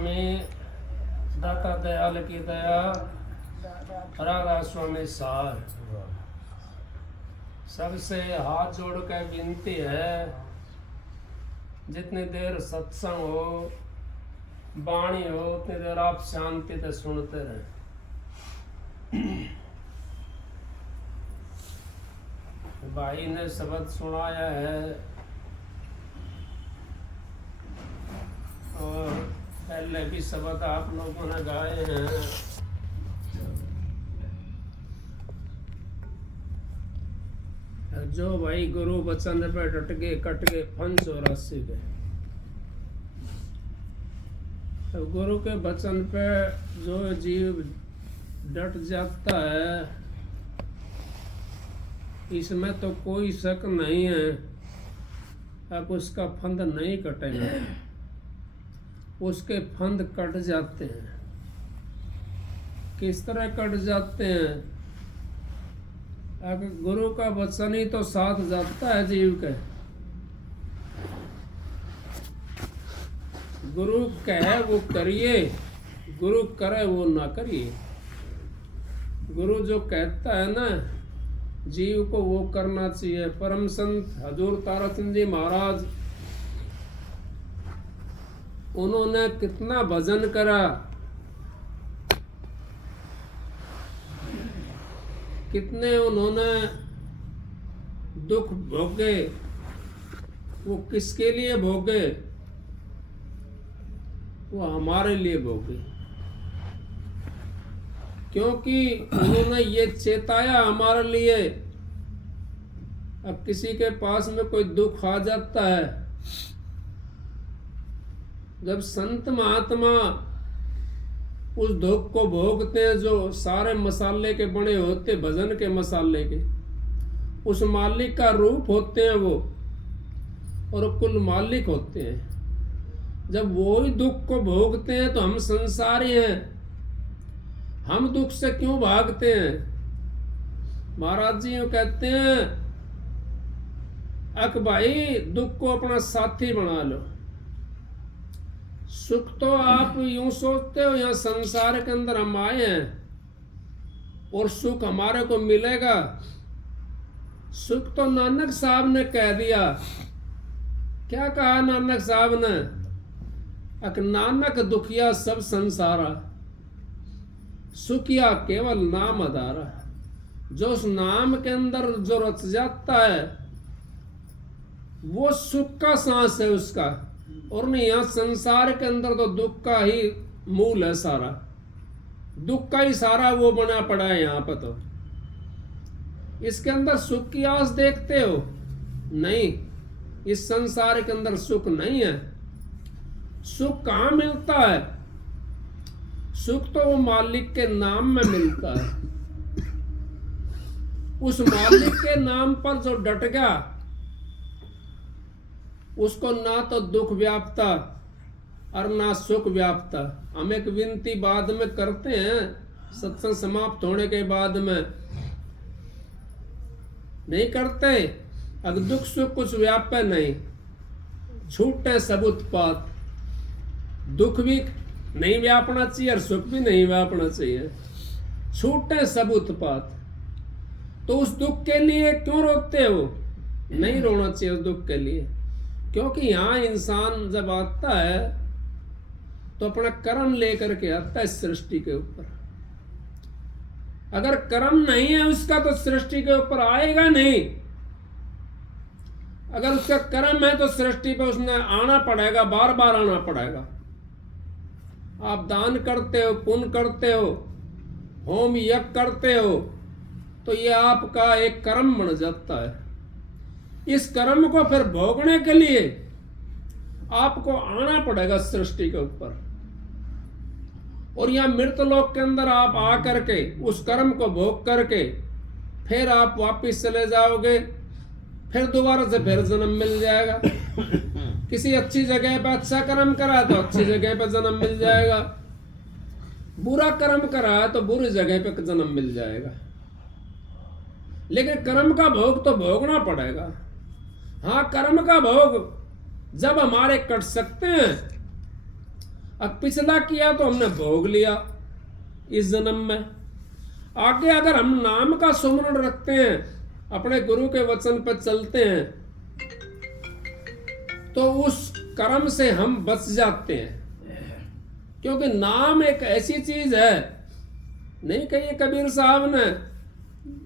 स्वामी दाता दयाल की दया, राधा स्वामी सार। सबसे हाथ जोड़ कर विनती है, जितनी देर सत्संग हो, वाणी हो, उतनी देर आप शांति से सुनते रहे। भाई ने शब्द सुनाया है और पहले भी शब्द आप लोगों ने गाए हैं। जो भाई गुरु वचन पे डट गए, कट गए फन 84 के। तो गुरु के वचन पे जो जीव डट जाता है, इसमें तो कोई शक नहीं है, अब उसका फंद नहीं कटेगा। उसके फंद कट जाते हैं। किस तरह कट जाते हैं? अगर गुरु का वचन ही तो साथ जाता है जीव के। गुरु कहे वो करिए, गुरु करे वो ना करिए। गुरु जो कहता है ना जीव को, वो करना चाहिए। परम संत हजूर ताराचंद जी महाराज, उन्होंने कितना भजन करा, कितने उन्होंने दुख भोगे। वो किसके लिए भोगे? वो हमारे लिए भोगे, क्योंकि उन्होंने ये चेताया हमारे लिए। अब किसी के पास में कोई दुख आ जाता है, जब संत महात्मा उस दुख को भोगते हैं, जो सारे मसाले के बने होते, भजन के मसाले के, उस मालिक का रूप होते हैं वो, और कुल मालिक होते हैं। जब वो ही दुख को भोगते हैं तो हम संसारी हैं, हम दुख से क्यों भागते हैं? महाराज जी कहते हैं, अक भाई दुख को अपना साथी बना लो। सुख तो आप यूं सोचते हो यहाँ संसार के अंदर हम आए हैं और सुख हमारे को मिलेगा। सुख तो नानक साहब ने कह दिया। क्या कहा नानक साहब ने? अक नानक दुखिया सब संसारा, सुखिया केवल नाम आधारा। जो उस नाम के अंदर जो रच जाता है, वो सुख का सांस है उसका। और नहीं, यहाँ संसार के अंदर तो दुख का ही मूल है सारा। दुख का ही सारा वो बना पड़ा है यहाँ पर। तो इसके अंदर सुख की आस देखते हो? नहीं, इस संसार के अंदर सुख नहीं है। सुख कहाँ मिलता है? सुख तो वो मालिक के नाम में मिलता है। उस मालिक के नाम पर जो डट गया, उसको ना तो दुख व्यापता और ना सुख व्यापता। हम एक विनती बाद में करते हैं, सत्संग समाप्त होने के बाद में नहीं करते। अब दुख सुख कुछ व्यापे नहीं, छूटे सब उत्पात। दुख भी नहीं व्यापना चाहिए और सुख भी नहीं व्यापना चाहिए, छूटे सब उत्पात। तो उस दुख के लिए क्यों रोते हो? नहीं रोना चाहिए उस दुख के लिए, क्योंकि यहाँ इंसान जब आता है तो अपना कर्म लेकर के आता है सृष्टि के ऊपर। अगर कर्म नहीं है उसका तो सृष्टि के ऊपर आएगा नहीं। अगर उसका कर्म है तो सृष्टि पे उसने आना पड़ेगा, बार बार आना पड़ेगा। आप दान करते हो, पुण्य करते हो, होम यज्ञ करते हो, तो ये आपका एक कर्म बन जाता है। इस कर्म को फिर भोगने के लिए आपको आना पड़ेगा सृष्टि के ऊपर। और यहाँ मृतलोक के अंदर आप आकर के उस कर्म को भोग करके फिर आप वापिस चले जाओगे। फिर दोबारा से फिर जन्म मिल जाएगा। किसी अच्छी जगह पे अच्छा कर्म करा तो अच्छी जगह पे जन्म मिल जाएगा, बुरा कर्म करा तो बुरी जगह पे जन्म मिल जाएगा। लेकिन कर्म का भोग तो भोगना पड़ेगा। हाँ, कर्म का भोग जब हमारे कट सकते हैं, अब पिछला किया तो हमने भोग लिया इस जन्म में। आगे अगर हम नाम का सुमरण रखते हैं, अपने गुरु के वचन पर चलते हैं, तो उस कर्म से हम बच जाते हैं। क्योंकि नाम एक ऐसी चीज है, नहीं कहिए कबीर साहब ने,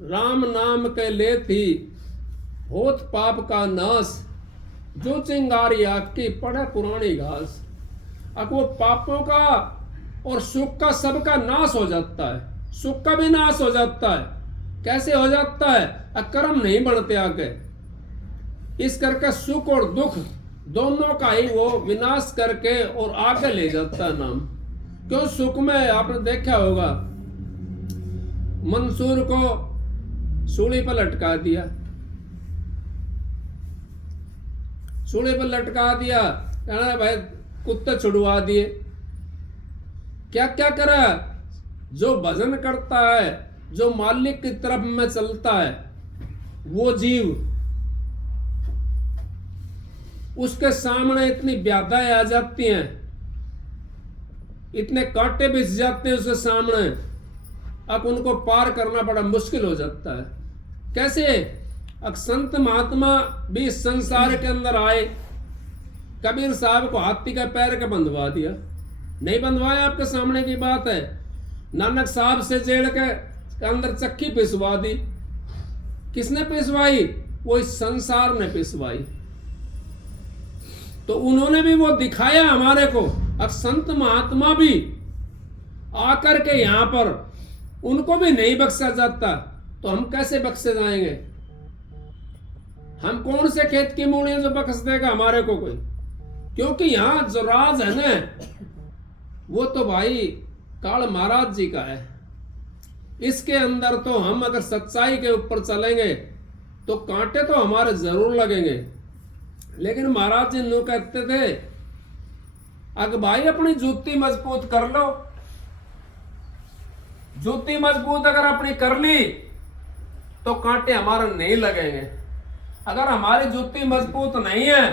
राम नाम के ले थी होत पाप का नाश, जो चिंगारी आपकी पड़े पुरानी घास। अब वो पापों का और सुख का सबका नाश हो जाता है, सुख का भी नाश हो जाता है। कैसे हो जाता है? कर्म नहीं बढ़ते आगे, इस करके सुख और दुख दोनों का ही वो विनाश करके और आगे ले जाता है नाम। क्यों? सुख में आपने देखा होगा, मंसूर को सूली पर लटका दिया, सूली पर लटका दिया, कहना भाई कुत्ते छुड़वा दिए। क्या क्या करा? जो भजन करता है, जो मालिक की तरफ में चलता है, वो जीव, उसके सामने इतनी व्याधाएं आ जाती हैं, इतने कांटे बिछ जाते हैं उसके सामने, अब उनको पार करना बड़ा मुश्किल हो जाता है। कैसे? अब संत महात्मा भी संसार के अंदर आए, कबीर साहब को हाथी का पैर का बंधवा दिया, नहीं बंधवाया, आपके सामने की बात है। नानक साहब से जेल के अंदर चक्की पिसवा दी, किसने पिसवाई? वो इस संसार ने पिसवाई। तो उन्होंने भी वो दिखाया हमारे को। अब संत महात्मा भी आकर के यहाँ पर उनको भी नहीं बख्शा जाता, तो हम कैसे बख्शे जाएंगे? हम कौन से खेत की मूलियां जो बख्श देगा हमारे को कोई? क्योंकि यहाँ जो राज है ना, वो तो भाई काल महाराज जी का है। इसके अंदर तो हम अगर सच्चाई के ऊपर चलेंगे तो कांटे तो हमारे जरूर लगेंगे। लेकिन महाराज जी नो कहते थे, अगर भाई अपनी जूती मजबूत कर लो, जूती मजबूत अगर अपनी कर ली तो कांटे हमारे नहीं लगेंगे। अगर हमारी जूती मजबूत नहीं है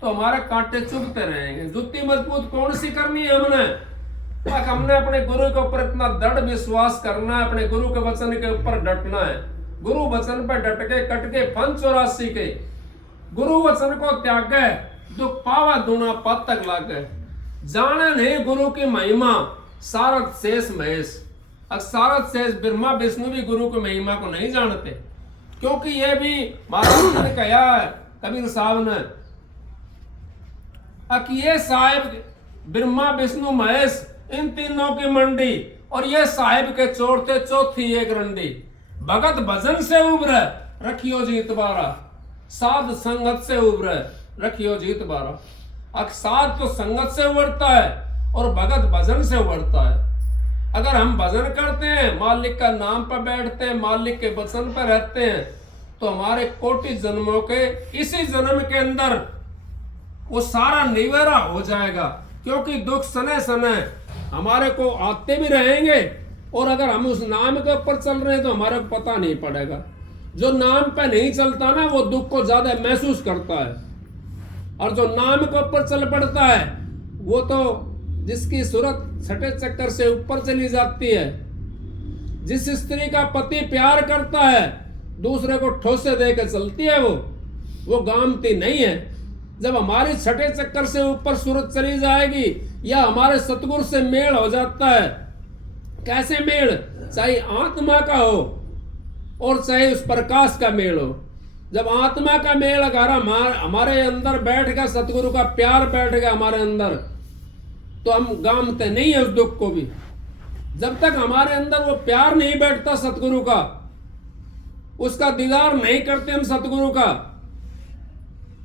तो हमारे कांटे चुभते रहेंगे। जूती मजबूत कौन सी करनी है हमने? हमने अपने गुरु के ऊपर इतना दृढ़ विश्वास करना है, अपने गुरु के वचन के ऊपर डटना है। गुरु वचन पर डट के कट के फन 84 के, गुरु वचन को त्यागे दुख पावा दुना पातक लागे। जाने नहीं गुरु की महिमा सारद शेष महेश। अब सारद शेष ब्रह्मा विष्णु भी गुरु की महिमा को नहीं जानते, क्योंकि ये भी महाराज ने कहा है कबीर साहब ने, कि ये साहिब ब्रह्मा विष्णु महेश इन तीनों की मंडी, और ये साहिब के चोरते चौथी एक रंडी। भगत भजन से उभरे रखियो जीत बारा, साध संगत से उभरे रखियो जीत बारा। अब साध तो संगत से उभरता है और भगत भजन से उभरता है। अगर हम भजन करते हैं, मालिक का नाम पर बैठते हैं, मालिक के वचन पर रहते हैं, तो हमारे कोटि जन्मों के इसी जन्म के अंदर वो सारा निवेरा हो जाएगा। क्योंकि दुख सने सने हमारे को आते भी रहेंगे, और अगर हम उस नाम के ऊपर चल रहे हैं तो हमारे को पता नहीं पड़ेगा। जो नाम पे नहीं चलता ना, वो दुख को ज्यादा महसूस करता है, और जो नाम के ऊपर चल पड़ता है, वो तो जिसकी सूरत छठे चक्कर से ऊपर चली जाती है। जिस स्त्री का पति प्यार करता है, दूसरे को ठोसे दे के चलती है, वो गामती नहीं है। जब हमारी छठे चक्कर से ऊपर सूरत चली जाएगी, या हमारे सतगुरु से मेल हो जाता है, कैसे मेल? चाहे आत्मा का हो और चाहे उस प्रकाश का मेल हो। जब आत्मा का मेल अगर हमारे अंदर बैठ गया, सतगुरु का प्यार बैठ गया हमारे अंदर, तो हम गामते नहीं है उस दुख को भी। जब तक हमारे अंदर वो प्यार नहीं बैठता सतगुरु का, उसका दीदार नहीं करते हम सतगुरु का,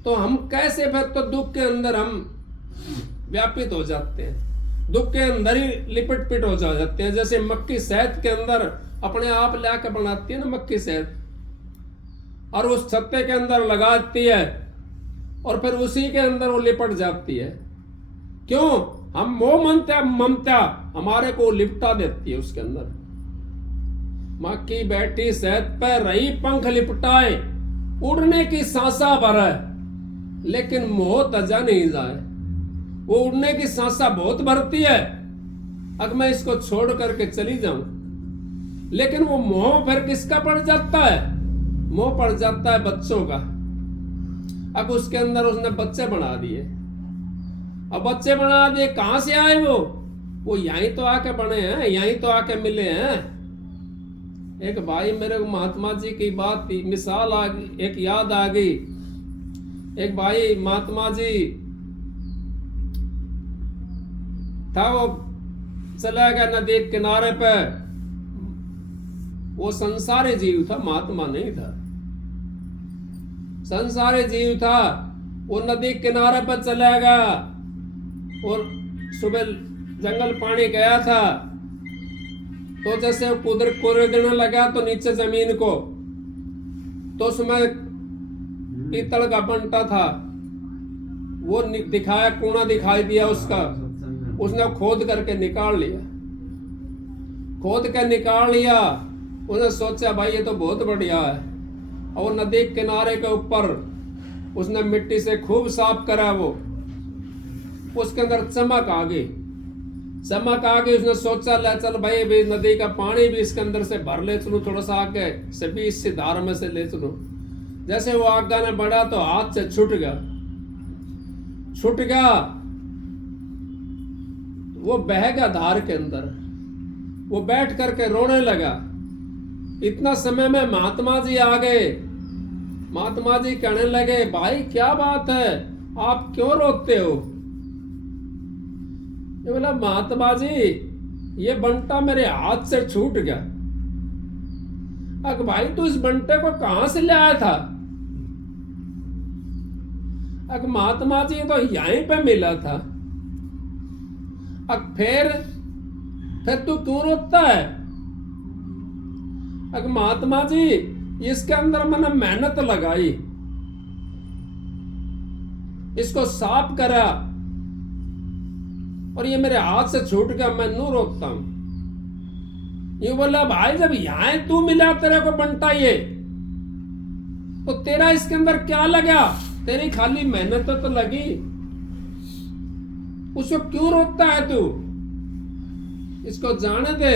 तो हम कैसे? फिर तो दुख के अंदर हम व्यापित हो जाते हैं, दुख के अंदर ही लिपट पिट हो जाते हैं। जैसे मक्की शहद के अंदर अपने आप लाके बनाती है ना मक्की शहद, और उस छत्ते के अंदर लगाती है, और फिर उसी के अंदर वो लिपट जाती है। क्यों? हम मोह ममता हमारे को लिपटा देती है उसके अंदर। मक्खी बैठी शहद पर रही पंख लिपटाए, उड़ने की सांसा भरे, लेकिन मोह तजा नहीं जाए। वो उड़ने की सांसा बहुत भरती है, अगर मैं इसको छोड़ करके चली जाऊं। लेकिन वो मोह फिर किसका पड़ जाता है? मोह पड़ जाता है बच्चों का। अब उसके अंदर उसने बच्चे बना दिए। अब बच्चे बना दिए, कहां से आए वो यहीं तो आके बने हैं, यहीं तो आके मिले हैं। एक भाई मेरे को महात्मा जी की बात मिसाल आ गई, एक याद आ गई। एक भाई महात्मा जी था, वो चला गया नदी के किनारे पे। वो संसारी जीव था, महात्मा नहीं था, संसारी जीव था। वो नदी किनारे पर चला गया और सुबह जंगल पानी गया था, तो जैसे कुरेदने लगा तो नीचे जमीन को, तो उसमें पीतल का बंटा था, वो दिखाया, कूना दिखाई दिया उसका। उसने खोद करके निकाल लिया, खोद के निकाल लिया। उसने सोचा भाई ये तो बहुत बढ़िया है। और नदी किनारे के ऊपर उसने मिट्टी से खूब साफ करा, वो उसके अंदर चमक आ गई, चमक आ गई। उसने सोचा ले चल भाई भी नदी का पानी भी इसके अंदर से भर ले चलूं, थोड़ा सा आगे से भी इससे धार में से ले चलूं। जैसे वो आगे ने बढ़ा तो हाथ से छूट गया, छूट गया, वो बह गया धार के अंदर। वो बैठ करके रोने लगा। इतना समय में महात्मा जी आ गए। महात्मा जी कहने लगे भाई क्या बात है, आप क्यों रोते हो? ये बोला महात्मा जी ये बंटा मेरे हाथ से छूट गया। अग भाई तू इस बंटे को कहां से ले आया था? अग महात्मा जी तो यहीं पे मिला था। अग फिर तू क्यों रोता है? अग महात्मा जी इसके अंदर मैंने मेहनत लगाई, इसको साफ करा और ये मेरे हाथ से छूट गया, मैं नू रोकता हूं। ये बोला भाई जब यहां तू मिला तेरे को बंटा ये, तो तेरा इसके अंदर क्या लगा? तेरी खाली मेहनत तो लगी, उसको क्यों रोकता है तू? इसको जाने दे।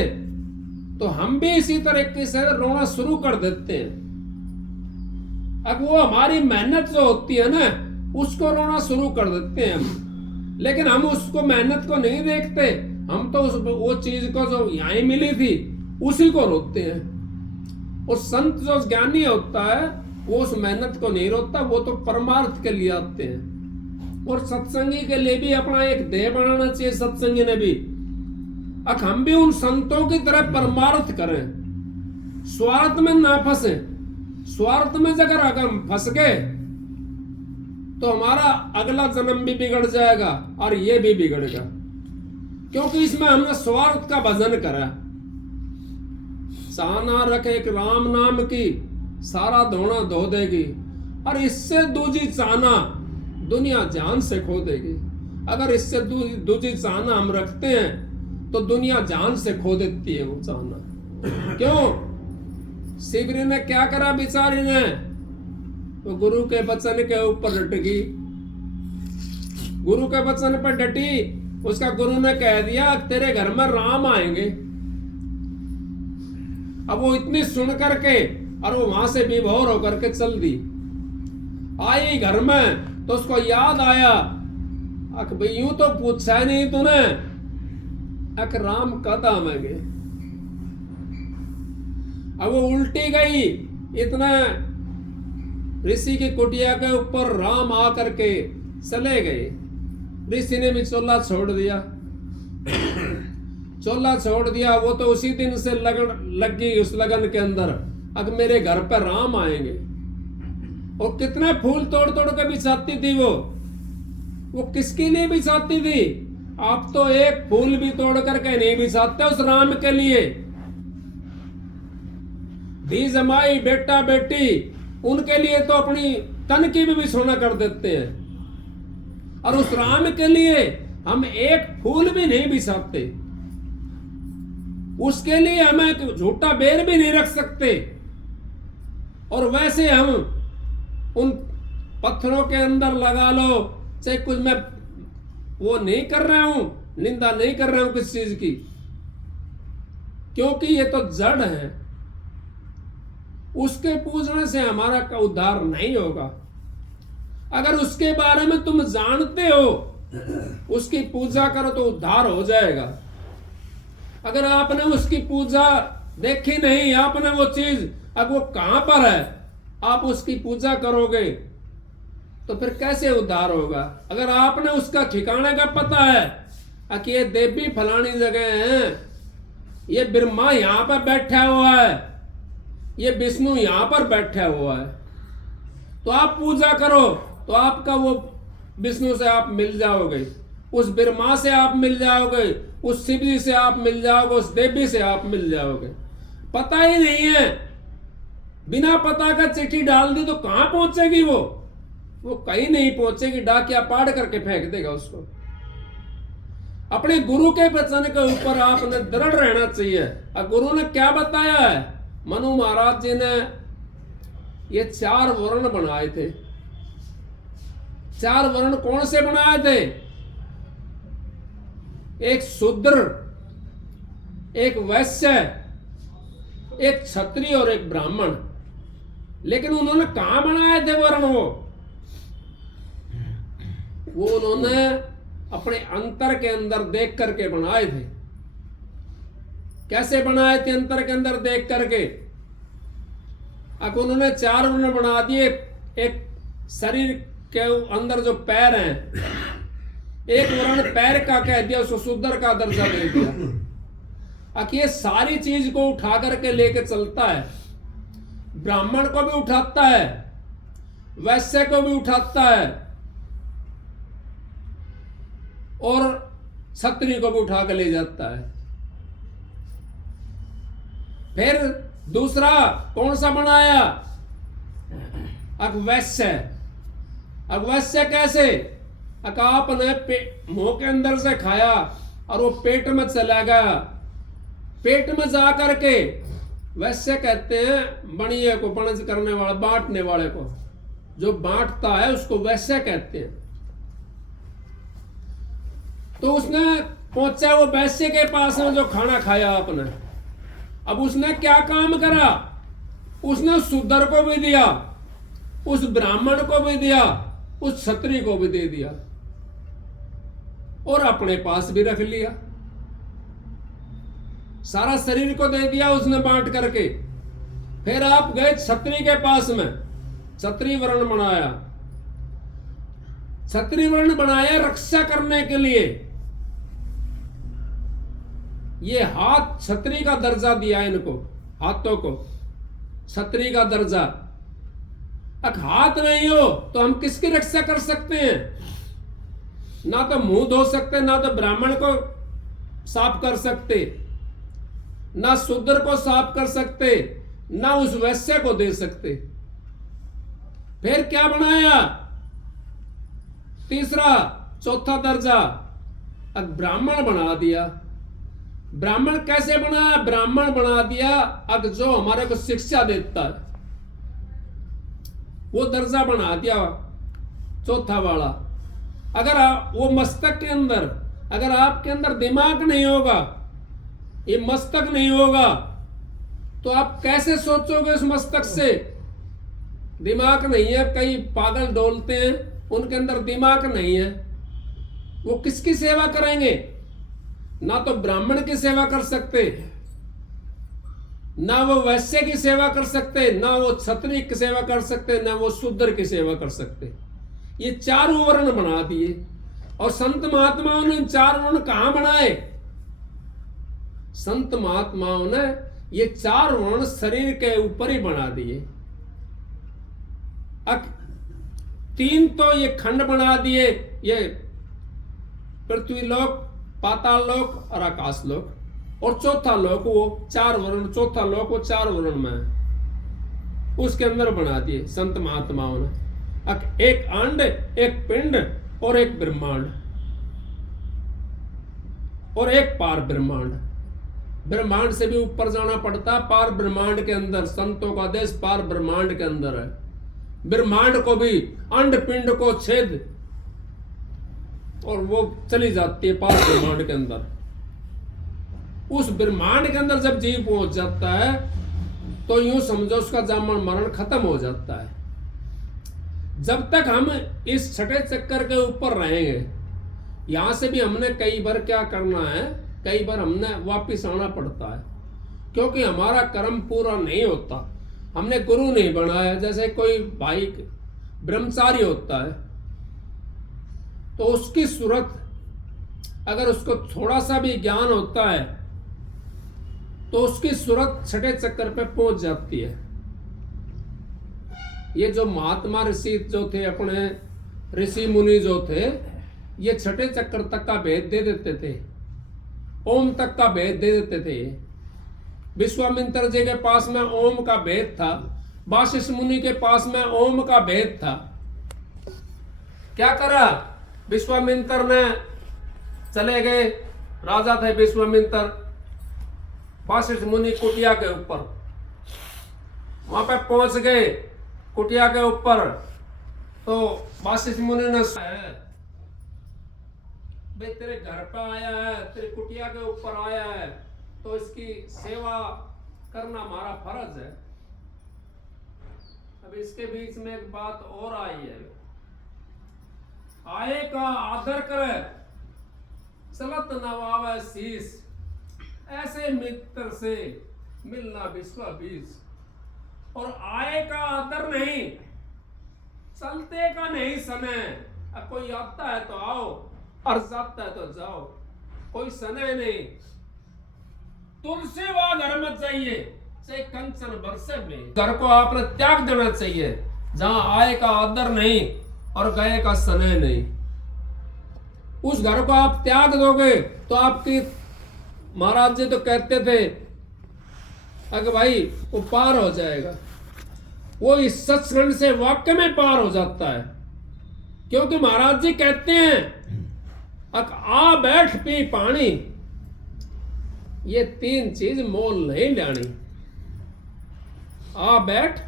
तो हम भी इसी तरीके से रोना शुरू कर देते हैं। अब वो हमारी मेहनत जो होती है ना, उसको रोना शुरू कर देते हैं हम। लेकिन हम उसको मेहनत को नहीं देखते, हम तो वो चीज को जो यहीं मिली थी उसी को रोकते हैं। और संत जो ज्ञानी होता है वो उस मेहनत को नहीं रोकता, वो तो परमार्थ के लिए आते हैं। और सत्संगी के लिए भी अपना एक देह बनाना चाहिए सत्संगी ने भी। अब हम भी उन संतों की तरह परमार्थ करें, स्वार्थ में ना फंसे। स्वार्थ में अगर हम फंस गए तो हमारा अगला जन्म भी बिगड़ जाएगा और ये भी बिगड़ेगा, क्योंकि इसमें हमने स्वार्थ का भजन करा। साना रखे एक राम नाम की, सारा धोना धो देगी, और इससे दूजी चाहना दुनिया जान से खो देगी। अगर इससे दूजी चाहना हम रखते हैं तो दुनिया जान से खो देती है वो चाहना। क्यों? शिवरी ने क्या करा बेचारी ने? तो गुरु के वचन के ऊपर डटी, गुरु के वचन पर डटी। उसका गुरु ने कह दिया तेरे घर में राम आएंगे। अब वो इतनी सुन करके और वो वहां से विभोर होकर के चल दी। आई घर में तो उसको याद आया, अख भाई यूं तो पूछा नहीं तूने, अख राम कद आवेंगे। अब वो उल्टी गई, इतना ऋषि की कुटिया के ऊपर राम आकर के चले गए। ऋषि ने भी चोला छोड़ दिया, चोला छोड़ दिया। वो तो उसी दिन से लग गई उस लगन के अंदर, अब मेरे घर पर राम आएंगे। और कितने फूल तोड़ तोड़ के बिछाती थी वो किसके लिए बिछाती थी? आप तो एक फूल भी तोड़ करके नहीं बिछाते उस राम के लिए। धी जमाई बेटा बेटी उनके लिए तो अपनी तन की भी सोना कर देते हैं, और उस राम के लिए हम एक फूल भी नहीं बिछाते। उसके लिए हम एक झूठा बेर भी नहीं रख सकते। और वैसे हम उन पत्थरों के अंदर लगा लो, चाहे कुछ में वो नहीं कर रहा हूं, निंदा नहीं कर रहा हूं किस चीज की, क्योंकि ये तो जड़ है। उसके पूजने से हमारा का उद्धार नहीं होगा। अगर उसके बारे में तुम जानते हो, उसकी पूजा करो तो उद्धार हो जाएगा। अगर आपने उसकी पूजा देखी नहीं, आपने वो चीज, अब वो कहां पर है, आप उसकी पूजा करोगे तो फिर कैसे उद्धार होगा। अगर आपने उसका ठिकाने का पता है कि ये देवी फलानी जगह है, ये ब्रह्मा यहां पर बैठा हुआ है, ये विष्णु यहां पर बैठा हुआ है, तो आप पूजा करो तो आपका वो विष्णु से आप मिल जाओगे, उस ब्रह्मा से आप मिल जाओगे, उस शिव जी से आप मिल जाओगे, उस देवी से आप मिल जाओगे। पता ही नहीं है, बिना पता का चिट्ठी डाल दी तो कहां पहुंचेगी वो कहीं नहीं पहुंचेगी, डाकिया पाड़ करके फेंक देगा उसको। अपने गुरु के वचन के ऊपर आपने दृढ़ रहना चाहिए। अब गुरु ने क्या बताया है, मनु महाराज जी ने ये 4 वर्ण बनाए थे। 4 वर्ण कौन से बनाए थे? एक शूद्र, एक वैश्य, एक क्षत्रिय और एक ब्राह्मण। लेकिन उन्होंने कहां बनाए थे वर्ण? वो उन्होंने अपने अंतर के अंदर देख करके बनाए थे। कैसे बनाए थे? अंतर के अंदर देख करके। अब उन्होंने 4 वर्ण बना दिए। एक शरीर के अंदर जो पैर हैं, एक वर्ण पैर का कह दिया, उसको शूद्र का दर्जा दे दिया। अब ये सारी चीज को उठा करके लेके चलता है। ब्राह्मण को भी उठाता है, वैश्य को भी उठाता है और क्षत्रिय को भी उठा कर ले जाता है। फिर दूसरा कौन सा बनाया? अवैश्य। अवैश्य कैसे? आपने मुंह के अंदर से खाया और वो पेट में चला गया, पेट में जा करके वैश्य कहते हैं बणिये को, बनज करने वाला, बांटने वाले को, जो बांटता है उसको वैश्य कहते हैं। तो उसने पहुंचा वो वैश्य के पास में जो खाना खाया आपने, अब उसने क्या काम करा? उसने शूद्र को भी दिया, उस ब्राह्मण को भी दिया, उस क्षत्रिय को भी दे दिया और अपने पास भी रख लिया। सारा शरीर को दे दिया उसने बांट करके। फिर आप गए क्षत्रिय के पास में, क्षत्रिय वर्ण बनाया। क्षत्रिय वर्ण बनाया रक्षा करने के लिए। ये हाथ क्षत्रिय का दर्जा दिया इनको, हाथों को क्षत्रिय का दर्जा। अब हाथ नहीं हो तो हम किसकी रक्षा कर सकते हैं? ना तो मुंह धो सकते, ना तो ब्राह्मण को साफ कर सकते, ना शूद्र को साफ कर सकते, ना उस वैश्य को दे सकते। फिर क्या बनाया? तीसरा, चौथा दर्जा, अब ब्राह्मण बना दिया। ब्राह्मण कैसे बना? ब्राह्मण बना दिया अब जो हमारे को शिक्षा देता है, वो दर्जा बना दिया चौथा वाला। अगर वो मस्तक के अंदर, अगर आपके अंदर दिमाग नहीं होगा, ये मस्तक नहीं होगा, तो आप कैसे सोचोगे उस मस्तक से? दिमाग नहीं है। कई पागल डोलते हैं, उनके अंदर दिमाग नहीं है, वो किसकी सेवा करेंगे? ना तो ब्राह्मण की सेवा कर सकते, ना वो वैश्य की सेवा कर सकते, ना वो क्षत्रिय की सेवा कर सकते, ना वो शूद्र की सेवा कर सकते। ये 4 वर्ण बना दिए। और संत महात्माओं ने 4 वर्ण कहां बनाए? संत महात्माओं ने ये 4 वर्ण शरीर के ऊपर ही बना दिए। 3 तो ये खंड बना दिए, ये पृथ्वी लोक, पाताल लोक और आकाश लोक, और चौथा लोक वो 4 वर्ण, चौथा लोक वो 4 वर्ण में है, उसके अंदर बना दिए संत महात्माओं ने। एक अंड, एक पिंड और एक ब्रह्मांड और एक पार ब्रह्मांड। ब्रह्मांड से भी ऊपर जाना पड़ता। पार ब्रह्मांड के अंदर संतों का देश पार ब्रह्मांड के अंदर है। ब्रह्मांड को भी, अंड पिंड को छेद और वो चली जाती है पार ब्रह्मांड के अंदर। उस ब्रह्मांड के अंदर जब जीव पहुंच जाता है तो यूं समझो उसका जन्म मरण खत्म हो जाता है। जब तक हम इस छठे चक्कर के ऊपर रहेंगे, यहां से भी हमने कई बार क्या करना है, कई बार हमने वापिस आना पड़ता है, क्योंकि हमारा कर्म पूरा नहीं होता। हमने गुरु नहीं बनाया। जैसे कोई भाई ब्रह्मचारी होता है तो उसकी सूरत, अगर उसको थोड़ा सा भी ज्ञान होता है तो उसकी सूरत छठे चक्कर पे पहुंच जाती है। ये जो महात्मा ऋषि जो थे, अपने ऋषि मुनि जो थे, ये छठे चक्कर तक का भेद दे देते थे, ओम तक का भेद दे देते थे। विश्वामित्र जी के पास में ओम का भेद था, वासिष्ठ मुनि के पास में ओम का भेद था। क्या करा विश्वामित्र ने, चले गए, राजा थे विश्वामित्र, वासिष्ठ मुनि कुटिया के ऊपर, वहां पे पहुंच गए कुटिया के ऊपर, तो वासिष्ठ मुनि ने भाई तेरे घर पे आया है, तेरे कुटिया के ऊपर आया है, तो इसकी सेवा करना हमारा फर्ज है। अब इसके बीच में एक बात और आई है, आए का आदर करे चलत नवावे शीस, ऐसे मित्र से मिलना विश्व बीस। और आए का आदर नहीं, चलते का नहीं समय। अब कोई आता है तो आओ और जाता है तो जाओ, कोई समय नहीं। तुलसी वा घर मत जाइए, चाहे कंचन बरसे में। घर को आपने त्याग देना चाहिए, जहां आए का आदर नहीं और गए का समय नहीं। उस घर को आप त्याग दोगे तो आपकी, महाराज जी तो कहते थे अगर भाई वो पार हो जाएगा, वो इस सत्संग से वाक्य में पार हो जाता है। क्योंकि महाराज जी कहते हैं आ बैठ पी पानी, ये तीन चीज मोल नहीं लानी। आ बैठ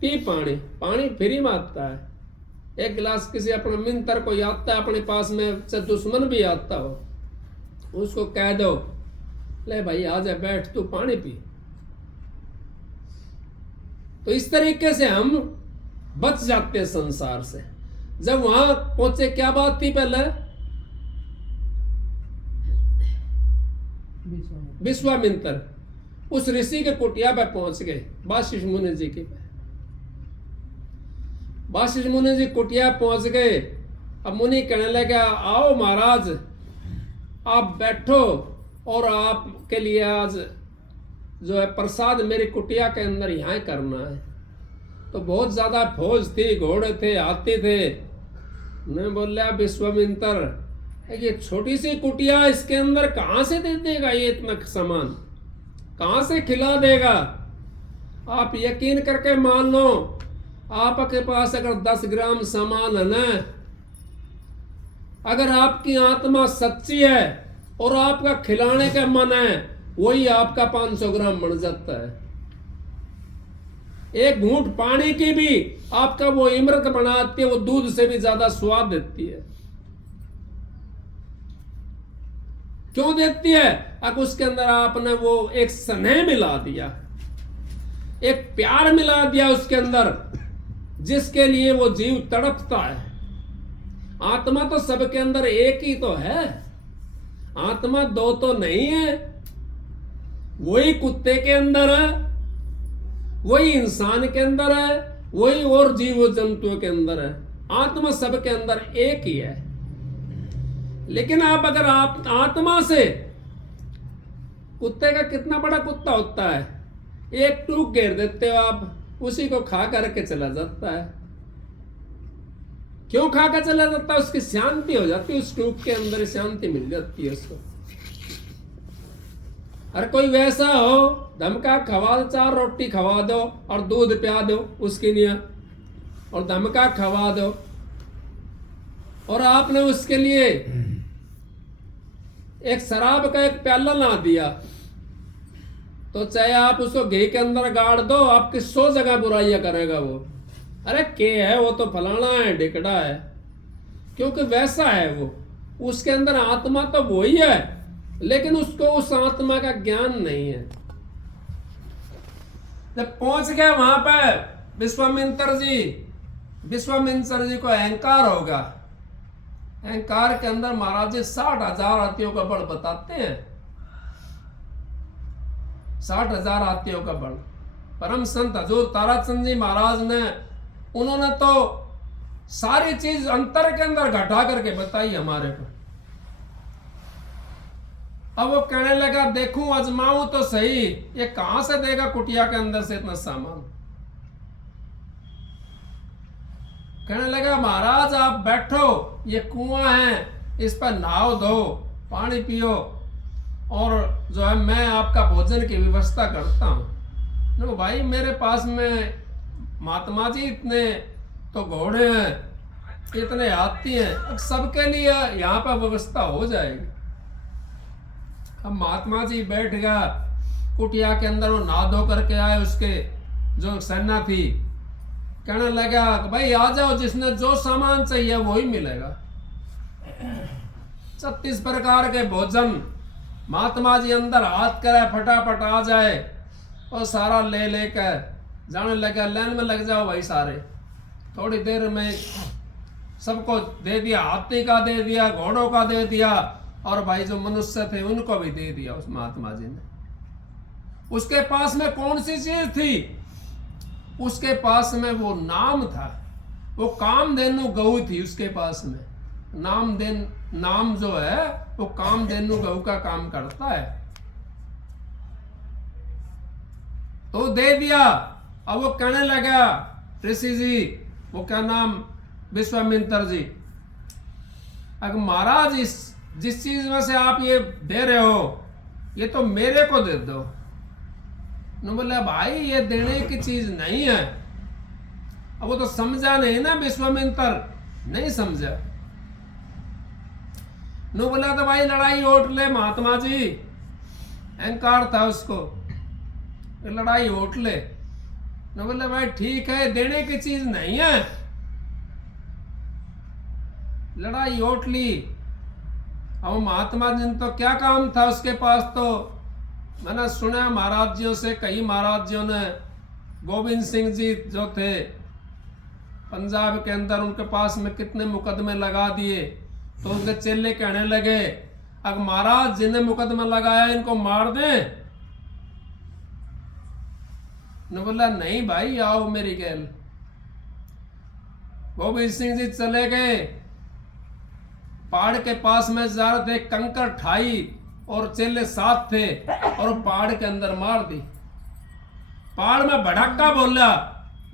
पी पानी, पानी फ्री में आता है। एक गिलास किसी अपने मित्र को आता है अपने पास में, चाहे दुश्मन भी आता हो, उसको कह दो ले भाई आ जा बैठ तू पानी पी। तो इस तरीके से हम बच जाते हैं संसार से। जब वहां पहुंचे, क्या बात थी पहले, विश्वामित्र उस ऋषि के कुटिया पे पहुंच गए, वासिष्ठ मुनि जी के। वासिष्ठ मुनि जी कुटिया पहुंच गए। अब मुनि कहने लगा आओ महाराज आप बैठो, और आपके लिए आज जो है प्रसाद मेरी कुटिया के अंदर यहाँ करना है। तो बहुत ज्यादा फौज थी, घोड़े थे, हाथी थे। मैं बोला विश्वामित्र ये छोटी सी कुटिया, इसके अंदर कहां से दे देगा ये इतना सामान, कहां से खिला देगा। आप यकीन करके मान लो, आपके पास अगर 10 ग्राम सामान है ना, अगर आपकी आत्मा सच्ची है और आपका खिलाने का मन है, वही आपका 500 ग्राम बन जाता है। एक घूंट पानी की भी आपका वो इमरत बनाती है, वो दूध से भी ज्यादा स्वाद देती है। क्यों देती है? अब उसके अंदर आपने वो एक स्नेह मिला दिया, एक प्यार मिला दिया उसके अंदर, जिसके लिए वो जीव तड़पता है। आत्मा तो सबके अंदर एक ही तो है, आत्मा दो तो नहीं है। वही कुत्ते के अंदर है, वही इंसान के अंदर है, वही और जीव जंतुओं के अंदर है। आत्मा सबके अंदर एक ही है। लेकिन आप अगर आप आत्मा से, कुत्ते का कितना बड़ा कुत्ता होता है, एक टूक घेर देते हो आप, उसी को खा करके चला जाता है। क्यों खा कर चला जाता है? उसकी शांति हो जाती है, उस टूक के अंदर शांति मिल जाती है उसको। अरे कोई वैसा हो, धमका खवा दो, 4 रोटी खवा दो और दूध पिया दो उसकी निया, और धमका खवा दो, और आपने उसके लिए एक शराब का एक प्याला ला दिया, तो चाहे आप उसको घी के अंदर गाड़ दो, आपकी 100 जगह बुराइयां करेगा वो। अरे के है वो तो फलाना है, ढिकड़ा है, क्योंकि वैसा है वो। उसके अंदर आत्मा तो वही है, लेकिन उसको उस आत्मा का ज्ञान नहीं है। जब पहुंच गया वहां पे विश्वामित्र जी को अहंकार होगा। अहंकार के अंदर महाराज जी 60,000 हाथियों का बल बताते हैं, 60,000 हाथियों का बल। परम संत हजूर ताराचंद जी महाराज ने, उन्होंने तो सारी चीज अंतर के अंदर घटा करके बताई हमारे को। अब वो कहने लगा देखूं आजमाऊं तो सही, ये कहां से देगा कुटिया के अंदर से इतना सामान। कहने लगा महाराज आप बैठो, ये कुआं है, इस पर नहाओ धो, पानी पियो, और जो है मैं आपका भोजन की व्यवस्था करता हूं। नो भाई मेरे पास में महात्मा जी इतने तो घोड़े हैं, इतने हाथी हैं, अब सबके लिए यहाँ पर व्यवस्था हो जाएगी। अब महात्मा जी बैठ गया कुटिया के अंदर, वो नहा धो करके आए, उसके जो सेना थी, कहने लगा भाई आ जाओ, जिसने जो सामान चाहिए वही मिलेगा। 36 प्रकार के भोजन महात्मा जी अंदर हाथ करे फटाफट आ जाए, और सारा ले लेकर जाने लगा। लाइन में लग जाओ भाई सारे। थोड़ी देर में सबको दे दिया, हाथी का दे दिया, घोड़ों का दे दिया, और भाई जो मनुष्य थे उनको भी दे दिया उस महात्मा जी ने। उसके पास में कौन सी चीज थी? उसके पास में वो नाम था, वो कामधेनु गऊ थी उसके पास में। नाम जो है वो कामधेनु गऊ का काम करता है, तो दे दिया। अब वो कहने लगा ऋषि जी, वो क्या नाम, विश्वामित्र जी, अगर महाराज जिस चीज में से आप ये दे रहे हो, ये तो मेरे को दे दो। न बोला भाई ये देने की चीज नहीं है। अब वो तो समझा नहीं ना, विश्वामित्र नहीं समझा। नो बोला तो भाई लड़ाई ओट ले महात्मा जी, अहंकार था उसको, लड़ाई ओट ले। न बोला भाई ठीक है, देने की चीज नहीं है, लड़ाई ओट ली। अब महात्मा जी ने तो क्या काम था उसके पास, तो मैंने सुना महाराज जियों से, कई महाराज जियों ने, गोविंद सिंह जी जो थे पंजाब के अंदर, उनके पास में कितने मुकदमे लगा दिए। तो उनके चेले कहने लगे अगर महाराज जिन्हें मुकदमा लगाया इनको मार दें। ने बोला नहीं भाई आओ मेरी गैल। गोविंद सिंह जी चले गए, पहाड़ के पास में जा रहे थे, कंकर ठाई और चेले साथ थे, और पहाड़ के अंदर मार दी। पहाड़ में भड़क्का बोला,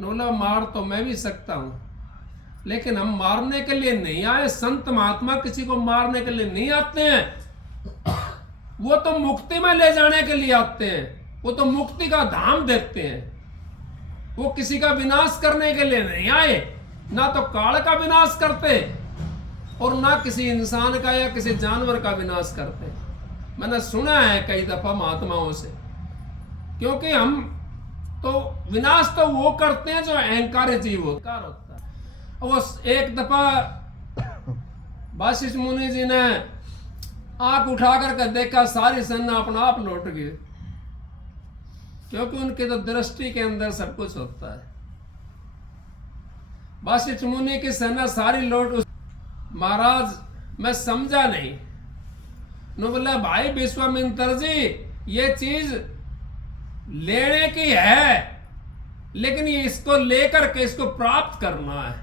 बोला मार तो मैं भी सकता हूं, लेकिन हम मारने के लिए नहीं आए। संत महात्मा किसी को मारने के लिए नहीं आते हैं, वो तो मुक्ति में ले जाने के लिए आते हैं, वो तो मुक्ति का धाम देखते हैं। वो किसी का विनाश करने के लिए नहीं आए, ना तो काल का विनाश करते और ना किसी इंसान का या किसी जानवर का विनाश करते। मैंने सुना है कई दफा महात्माओं से, क्योंकि हम तो विनाश तो वो करते हैं जो अहंकारी जीव होता है। वो एक दफा वशिष्ठ मुनि जी ने आंख उठा कर देखा, सारी सेना अपना आप लौट गई, क्योंकि उनके तो दृष्टि के अंदर सब कुछ होता है। वशिष्ठ मुनि की सेना सारी लौट। महाराज मैं समझा नहीं। नो बोला भाई विश्वामित्र जी ये चीज लेने की है, लेकिन ये इसको लेकर के इसको प्राप्त करना है,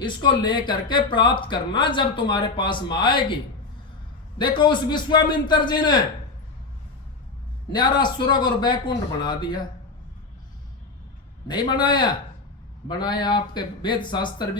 इसको लेकर के प्राप्त करना जब तुम्हारे पास में आएगी। देखो उस विश्वामित्र जी ने न्यारा स्वर्ग और बैकुंठ बना दिया, नहीं बनाया? बनाया। आपके वेद शास्त्र भी